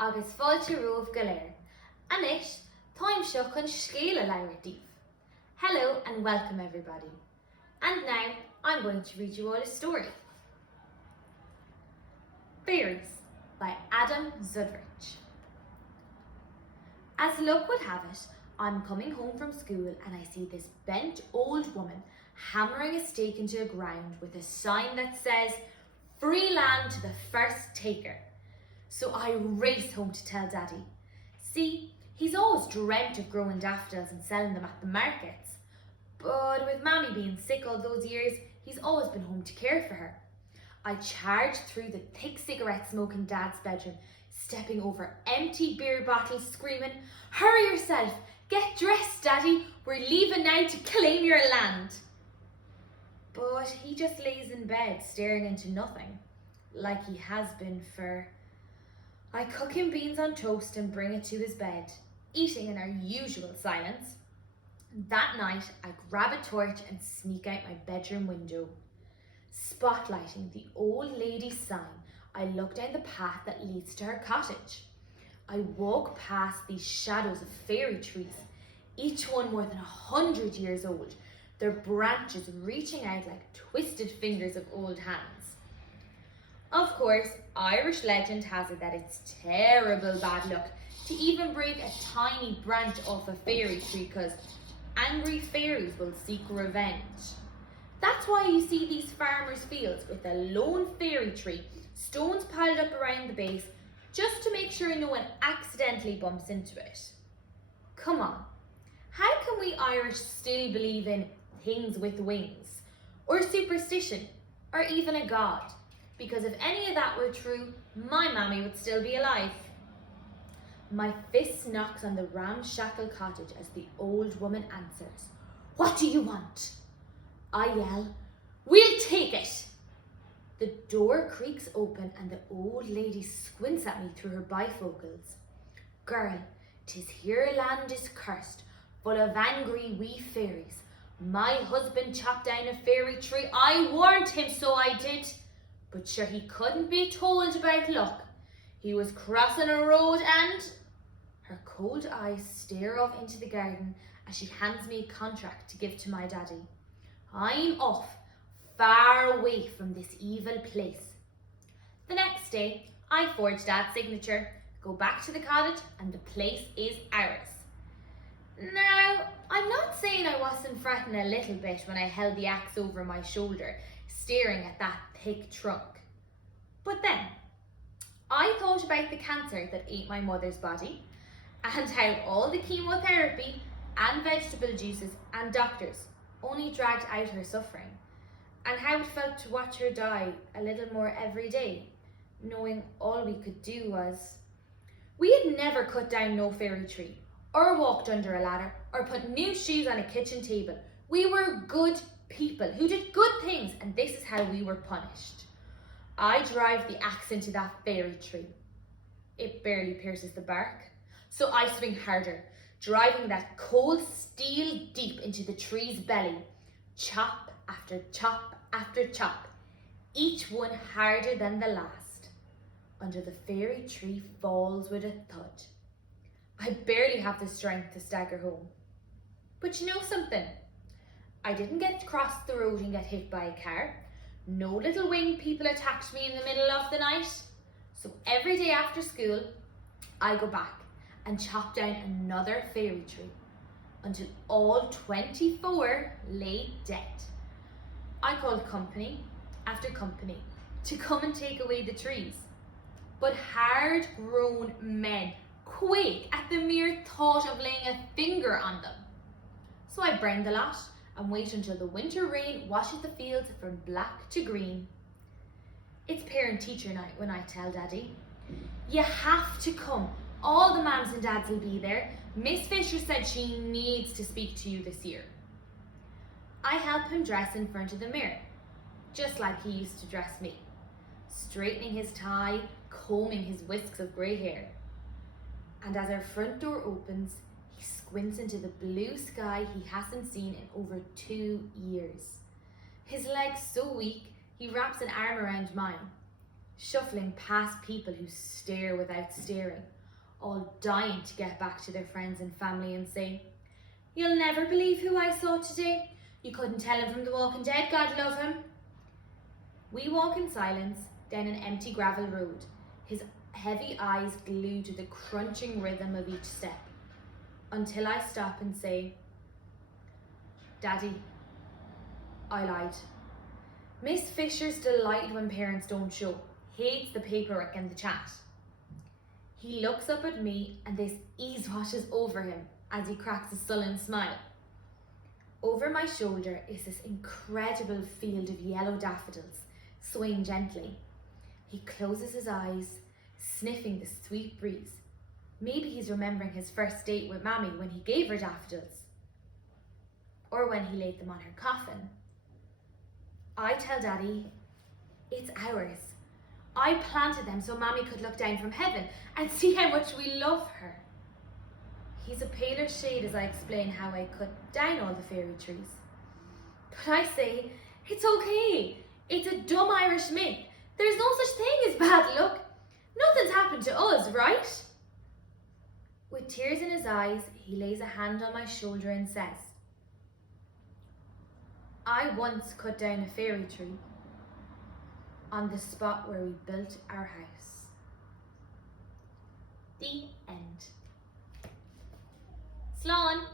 agus fáilte roimh go léir. Anois, táim seo chun scéal leabhar díobh. Hello and welcome everybody. And now I'm going to read you all a story. Faeiries by Szudrich. As luck would have it, I'm coming home from school and I see this bent old woman hammering a stake into the ground with a sign that says, "Free land to the first taker." So I race home to tell Daddy. See, he's always dreamt of growing daffodils and selling them at the markets. But with Mammy being sick all those years, he's always been home to care for her. I charge through the thick cigarette smoke in Dad's bedroom, stepping over empty beer bottles, screaming, "Hurry yourself! Get dressed, Daddy! We're leaving now to claim your land!" But he just lays in bed, staring into nothing, like he has been for... I cook him beans on toast and bring it to his bed, eating in our usual silence. That night, I grab a torch and sneak out my bedroom window. Spotlighting the old lady's sign, I look down the path that leads to her cottage. I walk past these shadows of fairy trees, each one more than 100 years old, their branches reaching out like twisted fingers of old hands. Of course, Irish legend has it that it's terrible bad luck to even break a tiny branch off a fairy tree because angry fairies will seek revenge. That's why you see these farmers' fields with a lone fairy tree, stones piled up around the base, just to make sure no one accidentally bumps into it. Come on, how can we Irish still believe in things with wings, or superstition, or even a god? Because if any of that were true, my mammy would still be alive. My fist knocks on the ramshackle cottage as the old woman answers. "What do you want?" I yell, "We'll take it!" The door creaks open and the old lady squints at me through her bifocals. "Girl, 'tis here land is cursed, full of angry wee fairies. My husband chopped down a fairy tree. I warned him, so I did. But sure he couldn't be told about luck. He was crossing a road and..." Her cold eyes stare off into the garden as she hands me a contract to give to my daddy. I'm off, far away from this evil place. The next day, I forge Dad's signature, go back to the cottage, and the place is ours. Now, I'm not saying I wasn't fretting a little bit when I held the axe over my shoulder, staring at that thick trunk. But then, I thought about the cancer that ate my mother's body, and how all the chemotherapy and vegetable juices and doctors only dragged out her suffering, and how it felt to watch her die a little more every day, knowing all we could do was... We had never cut down no fairy tree, or walked under a ladder, or put new shoes on a kitchen table. We were good people who did good things, and this is how we were punished. I drive the axe into that fairy tree. It barely pierces the bark, so I swing harder, driving that cold steel deep into the tree's belly. Chop after chop after chop, each one harder than the last, until the fairy tree falls with a thud. I barely have the strength to stagger home. But you know something? I didn't get to cross the road and get hit by a car. No little winged people attacked me in the middle of the night. So every day after school, I go back and chop down another fairy tree until all 24 lay dead. I called company after company to come and take away the trees. But hard-grown men quake at the mere thought of laying a finger on them. So I burn the lot and wait until the winter rain washes the fields from black to green. It's parent-teacher night when I tell Daddy, "You have to come. All the mums and dads will be there. Miss Fisher said she needs to speak to you this year." I help him dress in front of the mirror, just like he used to dress me, straightening his tie, combing his whisks of grey hair. And as our front door opens, he squints into the blue sky he hasn't seen in over 2 years. His legs so weak, he wraps an arm around mine. shuffling past people who stare without staring, all dying to get back to their friends and family and say, "You'll never believe who I saw today. You couldn't tell him from The Walking Dead, God love him." We walk in silence down an empty gravel road, his heavy eyes glued to the crunching rhythm of each step, until I stop and say, "Daddy, I lied." Miss Fisher's delighted when parents don't show, hates the paperwork and the chat. He looks up at me and this ease washes over him as he cracks a sullen smile. Over my shoulder is this incredible field of yellow daffodils, swaying gently. He closes his eyes, sniffing the sweet breeze. Maybe he's remembering his first date with Mammy when he gave her daffodils, or when he laid them on her coffin. I tell Daddy, "It's ours. I planted them so Mammy could look down from heaven and see how much we love her." He's a paler shade as I explain how I cut down all the fairy trees. But I say, "It's okay. It's a dumb Irish myth. There's no such thing as bad luck. Nothing's happened to us, right?" With tears in his eyes, he lays a hand on my shoulder and says, "I once cut down a fairy tree on the spot where we built our house." The end. Slán.